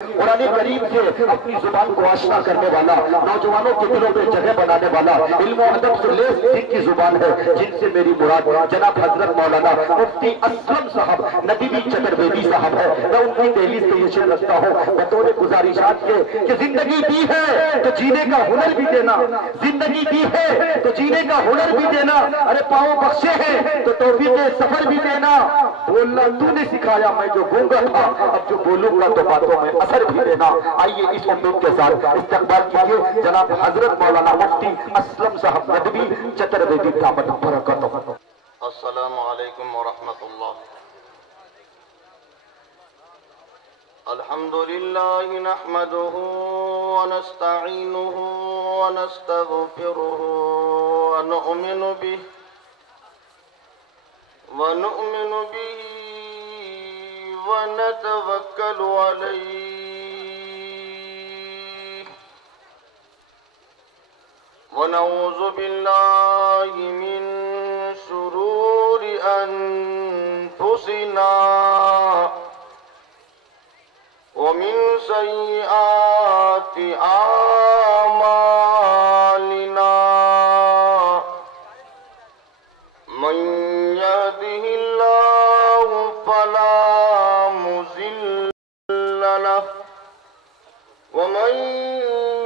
قرآن کریم سے اپنی زبان کو آشنا کرنے والا، نوجوانوں کے دلوں میں جگہ بنانے والا، علم و ادب سے لیس سکھ کی زبان ہے، جن سے میری مراد جناب حضرت مولانا مفتی اسلم صاحب ندی چترویدی صاحب ہے۔ میں ان کی دہلیز پہ یہ شعر رکھتا ہوں بطور گزارشات کے کہ زندگی دی ہے تو جینے کا ہنر بھی دینا، زندگی دی ہے تو جینے کا ہنر بھی دینا، ارے پاؤں بخشے ہیں تو توفیق سفر بھی دینا، بولنا تو نے سکھایا میں جو گونگا تھا اب جو بولوں گا تو باتوں میں اثر بھی دینا۔ آئیے اس امید کے ساتھ استقبال کیجئے جناب حضرت مولانا مفتی اسلم صاحب ندوی چترویدی دامت برکاتہ۔ السلام علیکم ورحمۃ اللہ۔ الحمدللہ نحمده ونستعینه ونستغفره ونؤمن به ونتوکل علیہ ونعوذ باللہ من شرور انفسنا ومن سیئات اعمالنا من يهده الله فلا مضل له ومن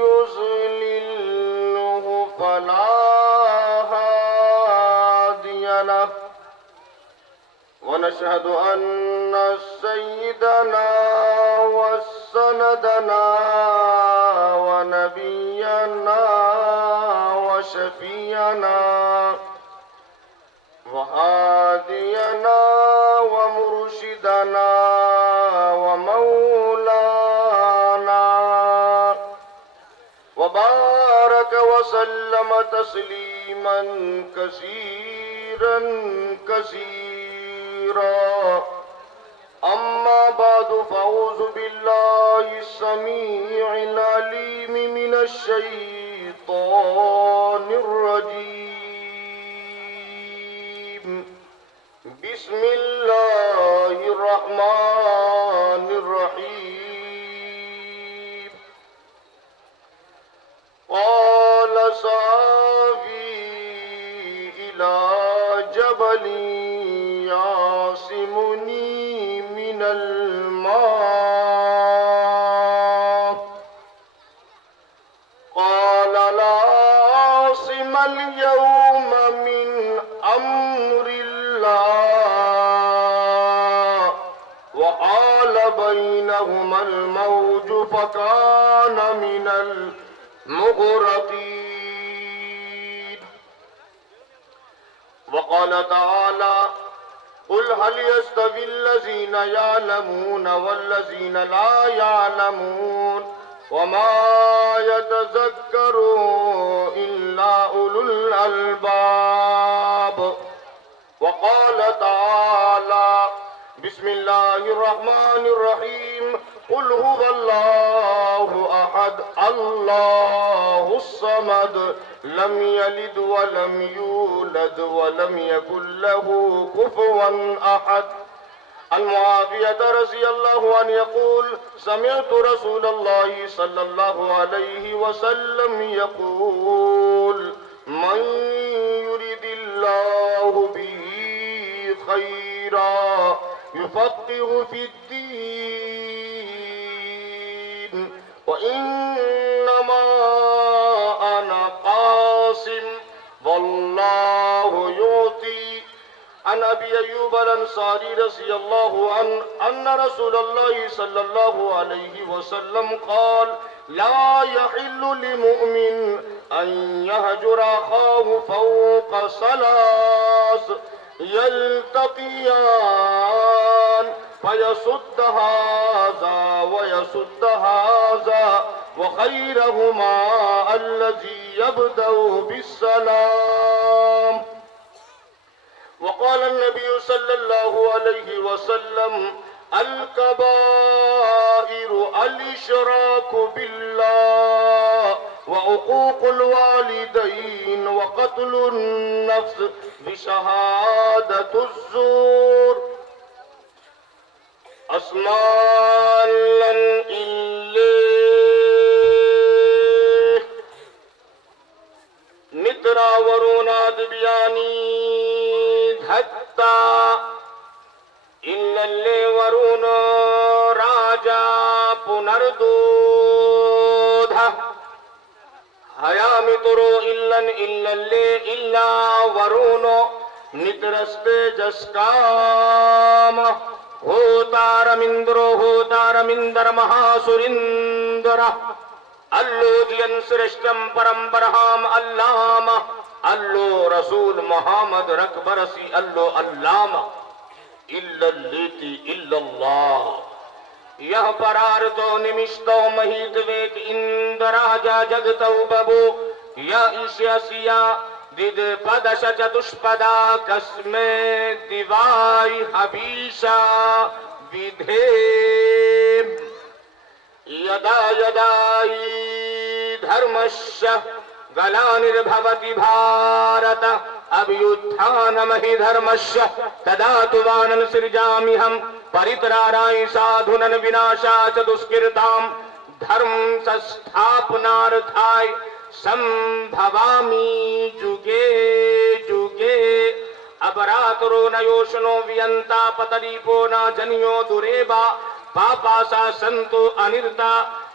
يضلله فلا هادي له ونشهد أن سيدنا وسندنا ونبينا وشفيعنا وهادينا ومرشدنا ومولانا وبارك وسلم تسليما كثيرا كثيرا أما بعد فأعوذ بالله السميع العليم من الشيطان الرجيم بسم الله الرحمن الرحيم قال سآوي إلى جبل يعصمني من الماء قال لا عاصم اليوم من أمر الله وحال بينهما الموج فكان من المغرقين وقال تعالى قل هل يستوي الذين يعلمون والذين لا يعلمون وما يتذكر إلا أولو الألباب وقال تعالى بسم الله الرحمن الرحيم قل هو الله أحد الله الصمد لم يلد ولم يولد ولم يكن له كفوا أحد عن معاوية رضي الله عنه يقول سمعت رسول الله صلى الله عليه وسلم يقول من يريد الله به خيرا يفقه في الدين وإنما أنا قاسم والله يعطي عن أبي أيوب الأنصاري رضي الله عنه أن رسول الله صلى الله عليه وسلم قال لا يحل لمؤمن أن يهجر أخاه فوق ثلاث يلتقيان فيصد هذا ويصد هذا وخيرهما الذي يبدأ بالسلام وقال النبي صلى الله عليه وسلم الكبائر الإشراك بالله وعقوق الوالدين وقتل النفس بشهادة الزور أسمالا إليه نترا ورونا دبياني دھتا إللي ورونا راجا پنردودھا حیامترو إللي إلا ورونو نترستے جسکام ہوتارمندر مہاسرندر اللودین سرشتم پرمبرہام اللام اللو رسول محمد رکبرسی اللو اللام اللہ یہ پرارتو نمشتو مہیت ویک اندراجا جگتو ببو یا ایشیاسیا دید پدش چتشپدا کسمے دیوائی حبیشا vidhem yada yadai dharmasya galanirбhavati bharata abhyutthanamahi dharmasya tadatuvanan sirjamiham paritrarai sadhunan vinasha chaduskirtam dharm sasthapanarthai sambhavami juge juge abratro na yoshno vyanta pataripo na janyo dureba papa sa santo anirta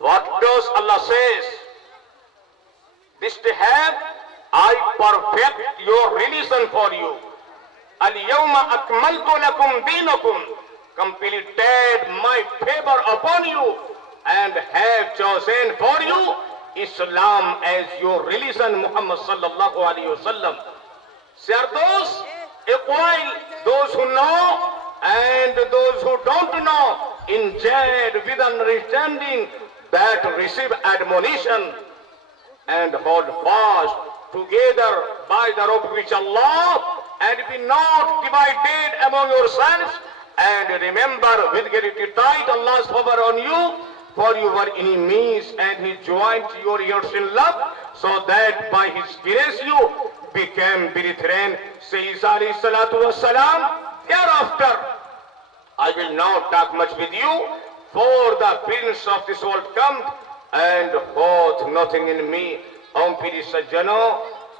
What does Allah says? This to have I perfect your religion for you. Al-yawma akmaltu lakum dinakum, completed my favor upon you and have chosen for you Islam as your religion, Muhammad sallallahu alaihi wasallam. Are those equal, those who know and those who don't know, indeed with understanding that receive admonition and hold fast together by the rope which Allah, and be not divided among yourselves, and remember with gratitude tight Allah's favor on you, for you were enemies and he joined your ears in love, so that by his grace you became brethren. Sayyid alayhi salatu wassalam. Thereafter I will not talk much with you, for the prince of this world come and hath nothing in me. Om piri sajjano,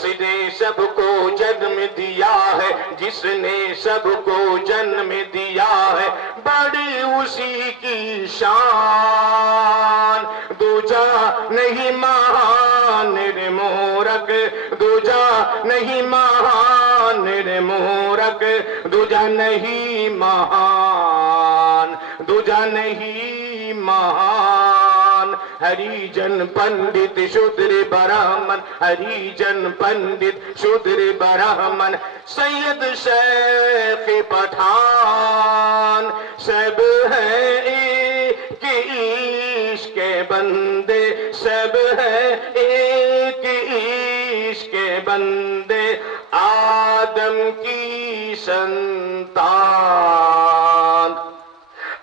جس نے سب کو جنم دیا ہے، جس نے سب کو جنم دیا ہے، بڑی اسی کی شان، دوجا نہیں مہان رے مورک، دوجا نہیں مہان رے مورک، دوجا نہیں مہان، دوجا نہیں مہان۔ ہریجن پنڈت شودر برہمن، ہریجن پنڈت شودر برہمن، سید شیخ پٹھان، سب ہیں ایک عشق کے بندے، سب ہیں ایک عشق کے بندے، آدم کی سنتان،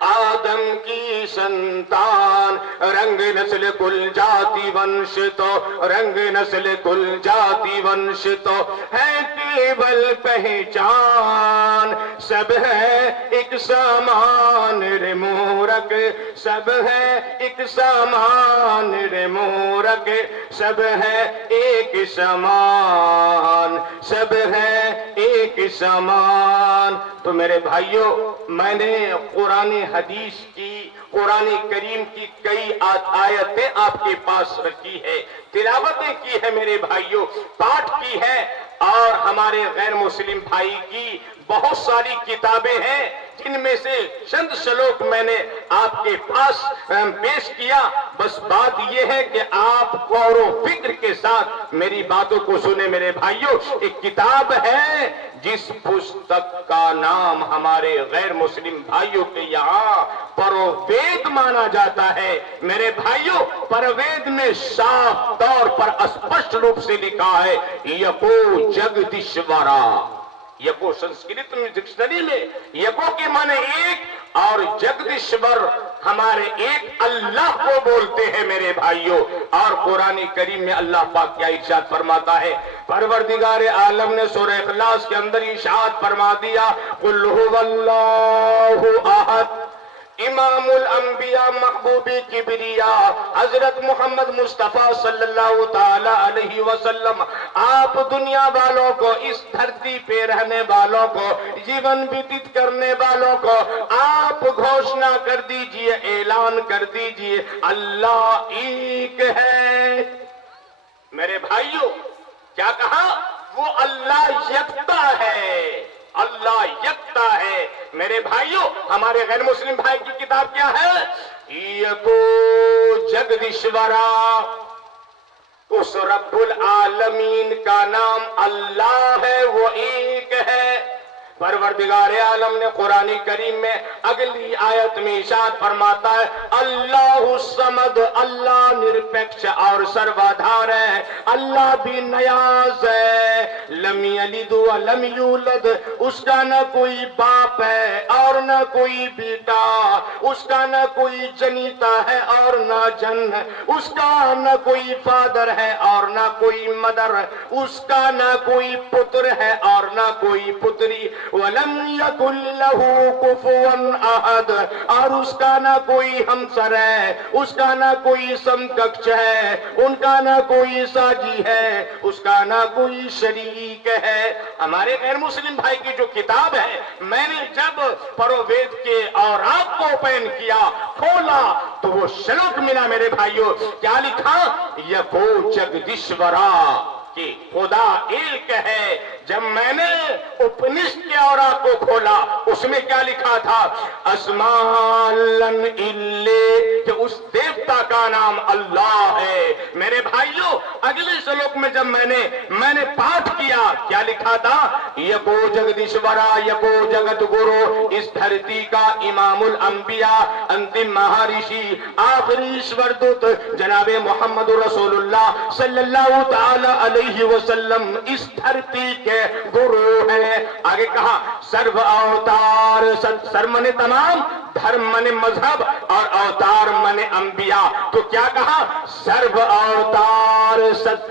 آدم کی سنتان، رنگ نسل کل جاتی ونش تو، رنگ نسل کل جاتی ونش تو ہے کیول پہچان، سب ہے ایک سامان رے مورک، سب ہے ایک سامان رے مورک، سب ہے ایک سامان، سب ہے ایک سامان۔ تو میرے بھائیوں، میں نے قرآن حدیث کی، قرآن کریم کی کئی آیتیں آپ کے پاس رکھی ہے، تلاوتیں کی ہے میرے بھائیوں، پاٹھ کی ہے، اور ہمارے غیر مسلم بھائی کی بہت ساری کتابیں ہیں، جن میں سے چند شلوک میں نے آپ کے پاس پیش کیا۔ بس بات یہ ہے کہ آپ غور و فکر کے ساتھ میری باتوں کو سنیں میرے بھائیوں۔ ایک کتاب ہے جس پستک کا نام ہمارے غیر مسلم بھائیوں کے یہاں پروید مانا جاتا ہے۔ میرے بھائیوں، پروید میں صاف طور پر اسپشٹ روپ سے لکھا ہے یکو جگدیشورا۔ یکو سنسکرت میں ڈکشنری میں یکو کے معنی ایک، اور جگدیشور ہمارے ایک اللہ کو بولتے ہیں میرے بھائیوں۔ اور قرآن کریم میں اللہ پاک کیا ارشاد فرماتا ہے؟ پروردگار عالم نے سورہ اخلاص کے اندر ارشاد فرما دیا قل هو اللہ احد، امام الانبیاء محبوب کبریا حضرت محمد مصطفیٰ صلی اللہ تعالی علیہ وسلم، آپ دنیا والوں کو، اس دھرتی پہ رہنے والوں کو، جیون ویتت کرنے والوں کو آپ گھوشنا کر دیجئے، اعلان کر دیجئے اللہ ایک ہے۔ میرے بھائیوں، کیا کہا؟ وہ اللہ یکتا ہے، اللہ یکتا ہے۔ میرے بھائیوں، ہمارے غیر مسلم بھائی کی کتاب کیا ہے؟ یکو جگدیشورا۔ اس رب العالمین کا نام اللہ ہے، وہ ایک ہے۔ پروردگار عالم نے قرآن کریم میں اگلی آیت میں ارشاد فرماتا ہے اللہ الصمد، اللہ نرپیکش اور سروادھار ہے، اللہ بھی نیاز ہے، لم یلد ولم یولد، اس کا نہ کوئی باپ ہے اور نہ کوئی بیٹا، اس کا نہ کوئی جنیتا ہے اور نہ جن، اس کا نہ کوئی فادر ہے اور نہ کوئی مدر، اس کا نہ کوئی پتر ہے اور نہ کوئی پتری، وَلَمْ يَكُنْ لَهُ كُفُوًا أَحَدٌ، اور اس کا نہ کوئی ہمسر ہے، اس کا نہ کوئی سمککش ہے، ان کا نہ کوئی ساجی ہے، اس کا نہ کوئی شریک ہے۔ ہمارے غیر مسلم بھائی کی جو کتاب ہے، میں نے جب پروید کے اوراق کو اوپن کیا، کھولا، تو وہ شلوک ملا میرے بھائیوں۔ کیا لکھا؟ یکو جگدیشورا، کہ خدا ایک ہے۔ جب میں نے اپنشد کے اوراق کو کھولا، اس میں کیا لکھا تھا؟ اسمالن اللے، کہ اس دیوتا کا نام اللہ ہے۔ میرے بھائیوں، اگلے شلوک میں جب میں نے پاٹھ کیا، کیا لکھا تھا؟ یکو جگدیشورا یکو جگت گرو، اس دھرتی کا امام الانبیاء، انتم مہارشی، آخری ایشور دوت جناب محمد رسول اللہ صلی اللہ تعالی علیہ وسلم اس دھرتی کے گرو ہے۔ آگے کہا سرو اوتار، سر منے تمام، دھرم منے مذہب، اور اوتار منے انبیاء۔ تو کیا کہا؟ سرو اوتار ست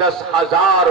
10,000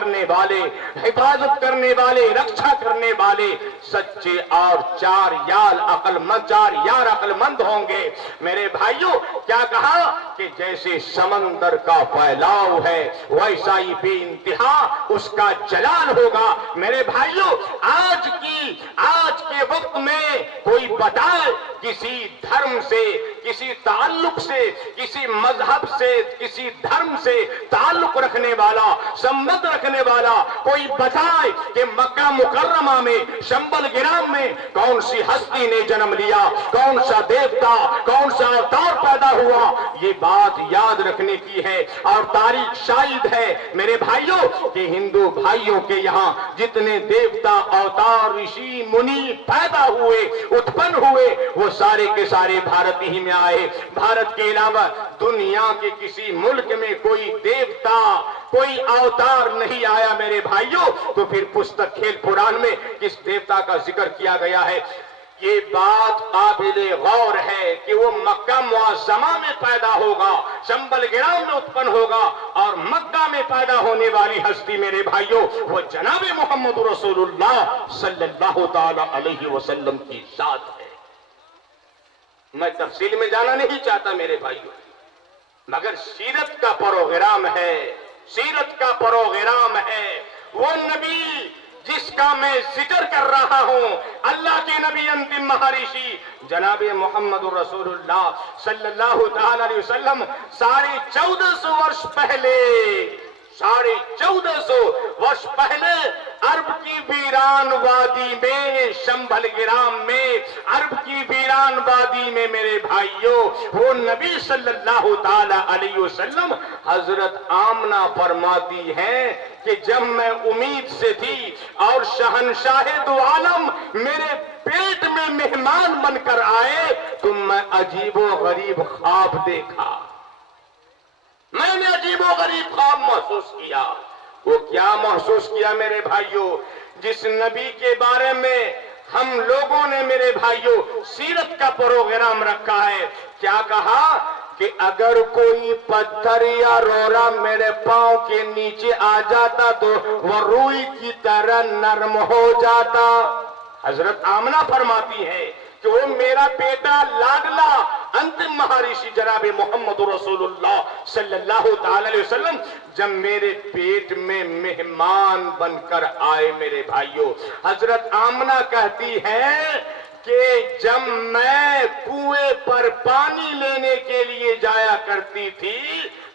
کرنے والے, حفاظت کرنے والے, رکشا کرنے والے سچے اور چار یار عقل مند ہوں گے. میرے بھائیوں, کیا کہا کہ جیسے سمندر کا پھیلاؤ ہے ویسا ہی بے انتہا اس کا جلال ہوگا. میرے بھائیوں, آج کے وقت میں کوئی بتائے کسی دھرم سے, کسی تعلق سے, کسی مذہب سے, کسی دھرم سے تعلق رکھنے والا, سمبند رکھنے والا کوئی بتائے کہ مکہ مکرمہ میں شمبل گرام میں کون سی ہستی نے جنم لیا, کون سا دیوتا, کون سا اوتار پیدا ہوا. یہ بات یاد رکھنے کی ہے اور تاریخ شاہد ہے میرے بھائیوں کہ ہندو بھائیوں کے یہاں جتنے دیوتا, اوتار, رشی, منی پیدا ہوئے, اتپن ہوئے, وہ سارے کے سارے بھارت ہی میں آئے. بھارت کے علاوہ دنیا کے کسی ملک میں کوئی دیوتا, کوئی اوتار نہیں آیا میرے بھائیوں. تو پھر پستک کھیل پران میں کس دیوتا کا ذکر کیا گیا ہے؟ یہ بات قابل غور ہے کہ وہ مکہ معظمہ میں پیدا ہوگا, شمبل گرام میں اتپن ہوگا, اور مکہ میں پیدا ہونے والی ہستی میرے بھائیوں وہ جناب محمد رسول اللہ صلی اللہ تعالی علیہ وسلم کی ذات ہے. میں تفصیل میں جانا نہیں چاہتا میرے بھائیوں, مگر سیرت کا پروگرام ہے, سیرت کا پروگرام ہے. وہ نبی جس کا میں ذکر کر رہا ہوں, اللہ کے نبی انتم مہارشی جناب محمد رسول اللہ صلی اللہ تعالی علیہ وسلم 1450 ورش پہلے, 1450 ورش پہلے عرب کی ویران وادی میں, شمبل گرام میں, عرب کی ویران وادی میں میرے بھائیوں وہ نبی صلی اللہ تعالی علیہ وسلم حضرت آمنہ فرماتی ہیں کہ جب میں امید سے تھی اور شہنشاہ دو عالم میرے پیٹ میں مہمان بن کر آئے تو میں عجیب و غریب خواب دیکھا, میں نے عجیب و غریب خواب محسوس کیا. وہ کیا محسوس کیا میرے بھائیوں؟ جس نبی کے بارے میں ہم لوگوں نے میرے بھائیوں سیرت کا پروگرام رکھا ہے, کیا کہا کہ اگر کوئی پتھر یا رورا میرے پاؤں کے نیچے آ جاتا تو وہ روئی کی طرح نرم ہو جاتا. حضرت آمنہ فرماتی ہے کہ وہ میرا بیٹا لاڈلا انتم مہارشی جناب محمد رسول اللہ صلی اللہ تعالی علیہ وسلم جب میرے پیٹ میں مہمان بن کر آئے میرے بھائیوں, حضرت آمنہ کہتی ہے کہ جب میں کنویں پر پانی لینے کے لیے جایا کرتی تھی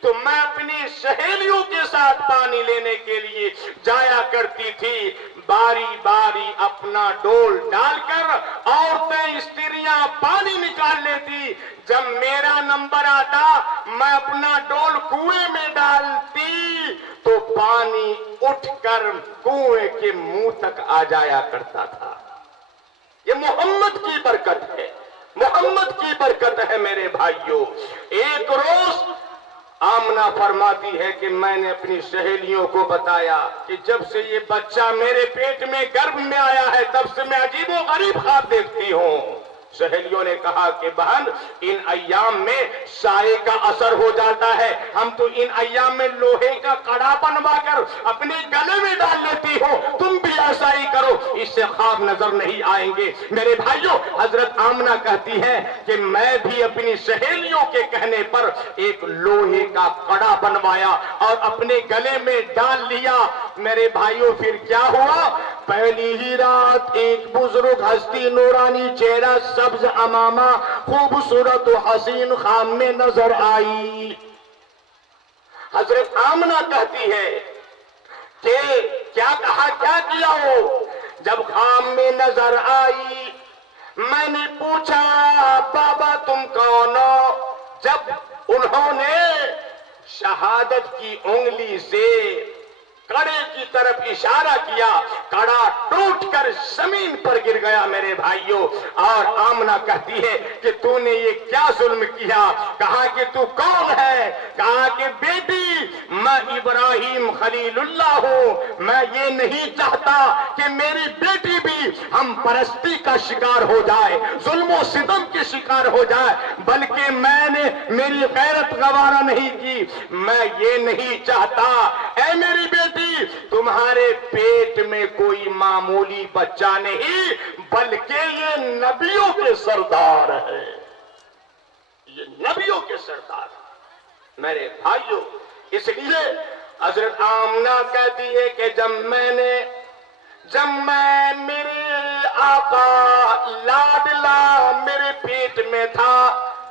تو میں اپنی سہیلیوں کے ساتھ پانی لینے کے لیے جایا کرتی تھی. باری باری اپنا ڈول ڈال کر عورتیں استریاں پانی نکال لیتی. جب میرا نمبر آتا میں اپنا ڈول کنویں میں ڈالتی تو پانی اٹھ کر کنویں کے منہ تک آ جایا کرتا تھا. یہ محمد کی برکت ہے, محمد کی برکت ہے میرے بھائیوں. ایک روز آمنہ فرماتی ہے کہ میں نے اپنی سہیلیوں کو بتایا کہ جب سے یہ بچہ میرے پیٹ میں گربھ میں آیا ہے تب سے میں عجیب و غریب خواب دیکھتی ہوں. سہیلیوں نے کہا کہ بہن ان ایام میں سائے کا اثر ہو جاتا ہے, ہم تو ان ایام میں لوہے کا کڑا بنوا کر اپنے گلے میں ڈال لیتی ہو, تم بھی ایسا ہی کرو, اس سے خواب نظر نہیں آئیں گے. میرے بھائیوں حضرت آمنہ کہتی ہے کہ میں بھی اپنی سہیلیوں کے کہنے پر ایک لوہے کا کڑا بنوایا اور اپنے گلے میں ڈال لیا. میرے بھائیوں پھر کیا ہوا؟ پہلی ہی رات ایک بزرگ ہستی نورانی چہرہ سبز امامہ خوبصورت و حسین خام میں نظر آئی. حضرت آمنہ کہتی ہے کہ کیا کہا, کیا کیا ہو؟ جب خام میں نظر آئی میں نے پوچھا بابا تم کون ہو؟ جب انہوں نے شہادت کی انگلی سے کڑے کی طرف اشارہ کیا, کڑا ٹوٹ کر زمین پر گر گیا میرے بھائیوں. اور آمنہ کہتی ہے کہ تو نے یہ کیا ظلم کیا؟ کہا کہ تو کون ہے؟ کہا کہ بیٹی میں ابراہیم خلیل اللہ ہوں, میں یہ نہیں چاہتا کہ میری بیٹی بھی ہم پرستی کا شکار ہو جائے, ظلم و ستم کی شکار ہو جائے، بلکہ میں نے میری غیرت گوارا نہیں کی، میں یہ نہیں چاہتا اے میری بیٹی تمہارے پیٹ میں کوئی معمولی بچہ نہیں، بلکہ یہ نبیوں کے سردار ہے، یہ نبیوں کے سردار ہے۔ میرے بھائیوں، اس لیے حضرت آمنہ کہتی ہے کہ جب میں میرے آقا لاڈلا میرے پیٹ میں تھا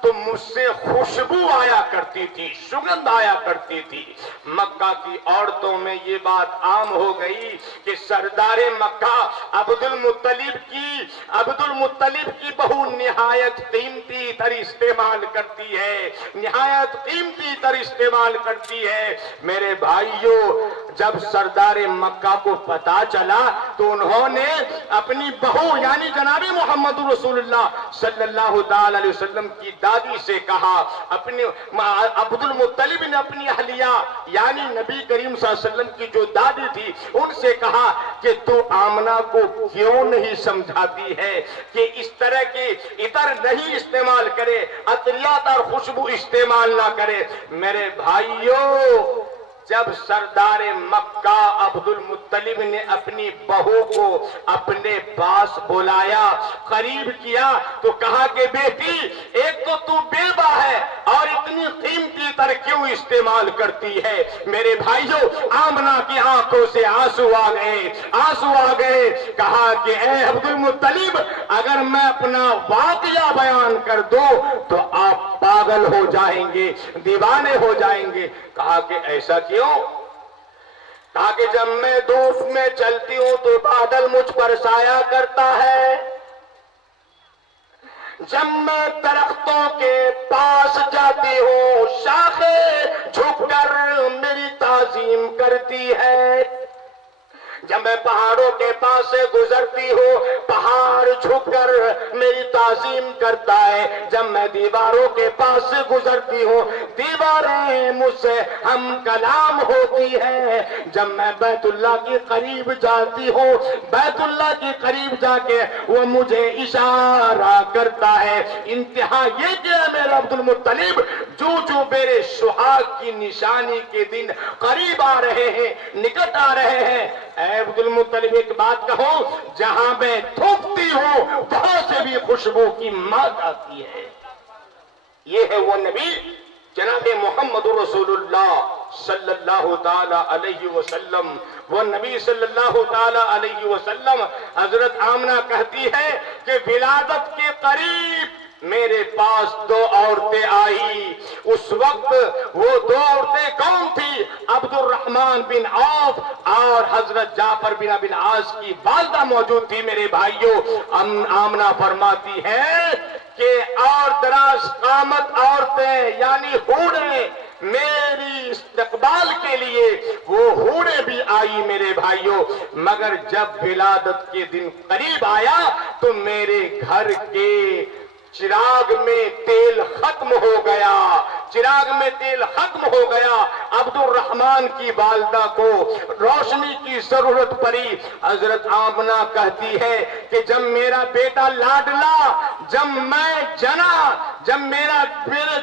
تو مجھ سے خوشبو آیا کرتی تھی، سگندھ آیا کرتی تھی۔ مکہ کی عورتوں میں یہ بات عام ہو گئی کہ سردار مکہ عبد المطلب کی بہو نہایت قیمتی تر استعمال کرتی ہے، نہایت قیمتی تر استعمال کرتی ہے۔ میرے بھائیوں، جب سردار مکہ کو پتا چلا تو انہوں نے اپنی بہو یعنی جناب محمد رسول اللہ صلی اللہ تعالی علیہ وسلم کی دادی سے کہا، عبد المطلب نے اپنی اہلیہ یعنی نبی کریم صلی اللہ علیہ وسلم کی جو دادی تھی ان سے کہا کہ تو آمنہ کو کیوں نہیں سمجھاتی ہے کہ اس طرح کی عطر نہیں استعمال کرے، عطریات اور خوشبو استعمال نہ کرے۔ میرے بھائیوں، جب سردار مکہ عبد المطلب نے اپنی بہو کو اپنے پاس بلایا، قریب کیا تو کہا کہ بیٹی ایک تو بیوہ ہے اور اتنی قیمتی تر کیوں استعمال کرتی ہے؟ میرے بھائیوں، آمنہ کی آنکھوں سے آنسو آ گئے، کہا کہ اے عبد المطلب اگر میں اپنا واقعہ بیان کر دوں تو آپ پاگل ہو جائیں گے، دیوانے ہو جائیں گے۔ کہا کہ ایسا کیوں؟ کہا کہ جب میں دھوپ میں چلتی ہوں تو بادل مجھ پر سایہ کرتا ہے، جب میں درختوں کے پاس جاتی ہوں شاخیں جھک کر میری تعظیم کرتی ہے، جب میں پہاڑوں کے پاس سے گزرتی ہوں پہاڑ جھک کر میری تعظیم کرتا ہے، جب میں دیواروں کے پاس سے گزرتی ہوں دیواریں مجھ سے ہم کلام ہوتی ہے، جب میں بیت اللہ کے قریب جاتی ہوں بیت اللہ کے قریب جا کے وہ مجھے اشارہ کرتا ہے۔ انتہا یہ کہ میرے عبد المطلب جو میرے سہاگ کی نشانی کے دن قریب آ رہے ہیں، نکٹ آ رہے ہیں، اے عبد المطلب ایک بات کہو، جہاں میں تھوکتی ہوں وہاں سے بھی خوشبو کی مات آتی ہے۔ یہ ہے وہ نبی جناب محمد رسول اللہ صلی اللہ تعالی علیہ وسلم، وہ نبی صلی اللہ تعالی علیہ وسلم۔ حضرت آمنہ کہتی ہے کہ ولادت کے قریب میرے پاس دو عورتیں آئی، اس وقت وہ دو عورتیں کون تھی؟ عبد الرحمن بن عوف اور حضرت جعفر بن ابی العاص کی والدہ موجود تھی۔ میرے بھائیوں، آمنہ فرماتی ہے کہ اور دراز قامت عورتیں یعنی حوریں میری استقبال کے لیے وہ حوریں بھی آئی میرے بھائیوں، مگر جب ولادت کے دن قریب آیا تو میرے گھر کے چراغ میں تیل ختم ہو گیا، چراغ میں تیل ختم ہو گیا۔ عبد الرحمن کی والدہ کو روشنی کی ضرورت پڑی۔ حضرت آمنہ کہتی ہے کہ جب میرا بیٹا لاڈلا جب میں جنا، جب میرے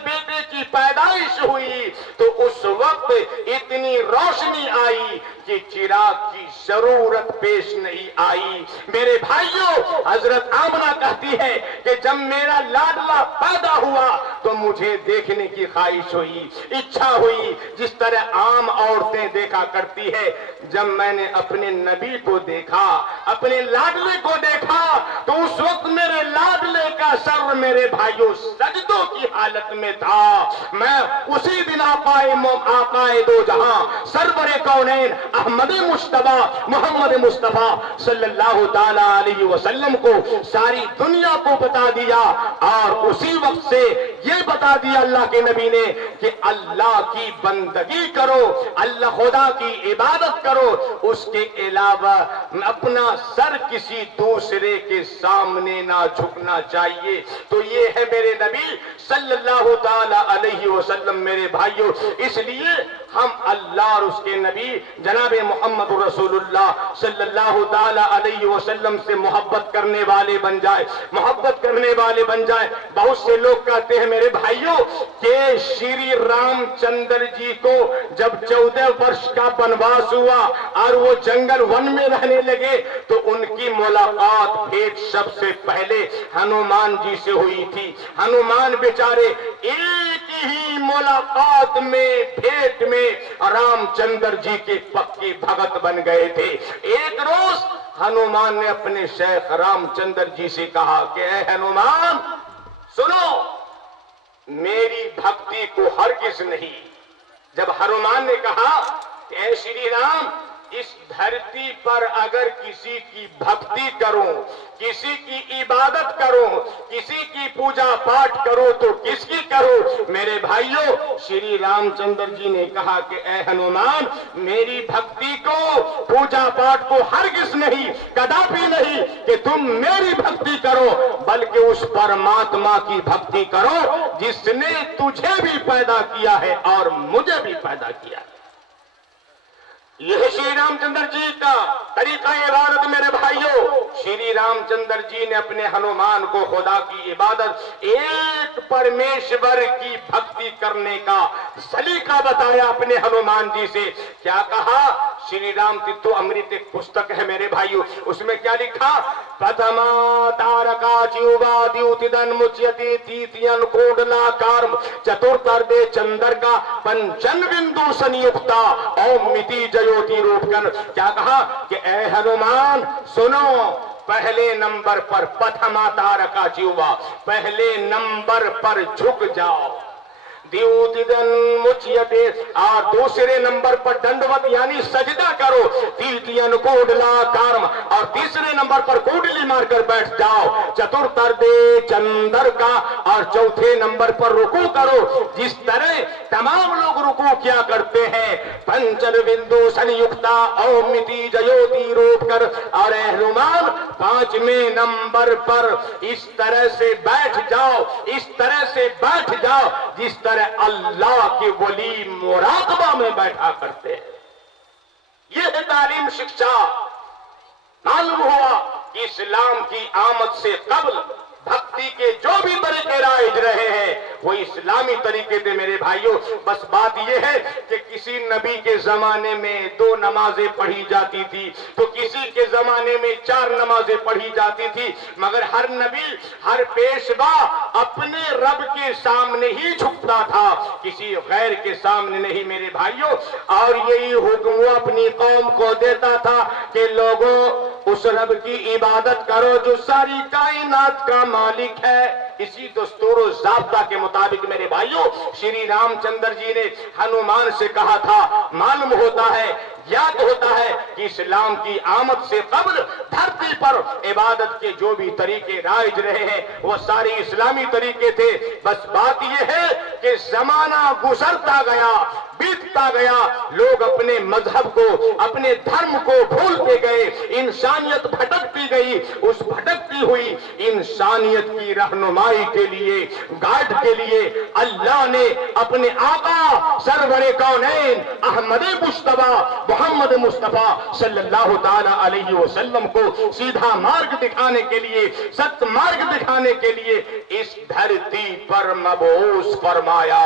بیٹے کی پیدائش ہوئی تو اس وقت اتنی روشنی آئی کہ چراغ کی ضرورت پیش نہیں آئی۔ میرے بھائیوں، حضرت آمنہ کہتی ہے کہ جب میرا لاڈلا پیدا ہوا تو مجھے دیکھنے کی خواہش ہوئی، اچھا ہوئی، جس طرح عام عورتیں دیکھا کرتی ہے۔ جب میں نے اپنے نبی کو دیکھا، اپنے لاڈلے کو دیکھا تو اس وقت میرے لاڈلے کا سر میرے بھائیوں سجدوں کی حالت میں تھا۔ میں اسی دن آقائے دو جہاں سرور کونین احمد مصطفیٰ محمد مصطفیٰ صلی اللہ تعالی علیہ وسلم کو ساری دنیا کو بتا دیا، اور اسی وقت سے یہ بتا دیا اللہ کے نبی نے کہ اللہ کی بندگی کرو، اللہ خدا کی عبادت کرو، اس کے علاوہ اپنا سر کسی دوسرے کے سامنے نہ جھکنا چاہیے۔ تو یہ ہے میرے نبی صلی اللہ تعالی علیہ وسلم۔ میرے بھائیوں، اس لیے ہم اللہ اور اس کے نبی جناب محمد رسول اللہ صلی اللہ تعالی علیہ وسلم سے محبت کرنے والے بن جائے، محبت کرنے والے بن جائے۔ بہت سے لوگ کہتے ہیں میرے بھائیوں کہ شری رام چندر جی کو جب 14 برس کا بنواس ہوا اور وہ جنگل ون میں رہنے لگے تو ان کی ملاقات بھیٹ سب سے پہلے ہنومان جی سے ہوئی تھی۔ ہنومان بیچارے ایک ہی ملاقات میں بھیٹ میں رام چندر جی کے پکے بھگت بن گئے تھے۔ ایک روز ہنومان نے اپنے شیخ رام چندر جی سے کہا کہ اے ہنومان سنو، میری بھکتی کو ہرگز نہیں۔ جب ہنومان نے کہا کہ اے شری رام، اس دھرتی پر اگر کسی کی بھکتی کروں، کسی کی عبادت کروں، کسی کی پوجا پاٹ کروں تو کس کی کروں؟ میرے بھائیوں، شری رام چندر جی نے کہا کہ اے ہنومان، میری بھکتی کو، پوجا پاٹ کو ہرگز نہیں، کداپی نہیں کہ تم میری بھکتی کرو، بلکہ اس پرماتما کی بھکتی کرو جس نے تجھے بھی پیدا کیا ہے اور مجھے بھی پیدا کیا ہے۔ یہ شری رام چندر جی کا طریقہ عبادت میرے بھائیوں۔ شری رام چندر جی نے اپنے ہنومان کو خدا کی عبادت، ایک پرمیشور کی بھکتی کرنے کا سلیقہ بتایا اپنے ہنومان جی سے۔ کیا کہا؟ شری رام تتو امرت ایک پستک ہے میرے بھائیوں، اس میں کیا لکھا؟ پتما تارکا چیوبا دیوتدن مچیتی تیتین کوڈلا کارم چتورتر دے چندر کا پنچن بندو سنیکتا اوم متی جیوتی روپ کر۔ کیا کہا کہ اے ہنومان سنو، پہلے نمبر پر پتما تارکا چیوبا، پہلے نمبر پر جھک جاؤ، دیوتدن مچیتے، اور دوسرے نمبر پر دنڈوت یعنی سجدہ کرو، تیتین کوڈلا کارم، اور تیسرے نمبر پر کوڈلی مار کر بیٹھ جاؤ، چتورتر دے چندر کا، اور چوتھے نمبر پر رکوع کرو جس طرح تمام لوگ رکوع کیا کرتے ہیں، پنچن بندو سنیکتا اومتی جیوتی روپ کر۔ اور اے ہنومان، پانچویں نمبر پر اس طرح سے بیٹھ جاؤ، اس طرح سے بیٹھ جاؤ جس طرح اللہ کے ولی مراقبہ میں بیٹھا کرتے ہیں۔ یہ تعلیم شکشا۔ معلوم ہوا کہ اسلام کی آمد سے قبل بھکتی کے جو بھی طریقے رائج رہے ہیں وہ اسلامی طریقے تھے میرے بھائیوں۔ بس بات یہ ہے کہ کسی نبی کے زمانے میں 2 نمازیں پڑھی جاتی تھی تو کسی کے زمانے میں 4 نمازیں پڑھی جاتی تھی، مگر ہر نبی، ہر پیشوا اپنے رب کے سامنے ہی جھکتا تھا، کسی غیر کے سامنے نہیں میرے بھائیوں۔ اور یہی حکم وہ اپنی قوم کو دیتا تھا کہ لوگوں اس رب کی عبادت کرو جو ساری کائنات کا مالک ہے۔ اسی دستور و ضابطہ کے مطابق میرے بھائیوں شری رام چندر جی نے ہنومان سے کہا تھا۔ معلوم ہوتا ہے، یاد ہوتا ہے کہ اسلام کی آمد سے قبل دھرتی پر عبادت کے جو بھی طریقے رائج رہے ہیں وہ سارے اسلامی طریقے تھے۔ بس بات یہ ہے کہ زمانہ گزرتا گیا، بیتتا گیا، لوگ اپنے مذہب کو، اپنے دھرم کو بھولتے گئے، انسانیت بھٹکتی گئی۔ اس بھٹکتی ہوئی انسانیت کی رہنمائی کے لیے، گائیڈ کے لیے اللہ نے اپنے آقا سرور کونین احمد مصطفیٰ محمد مصطفیٰ صلی اللہ تعالی علیہ وسلم کو سیدھا مارگ دکھانے کے لیے، ست مارگ دکھانے کے لیے اس دھرتی پر مبعوث فرمایا۔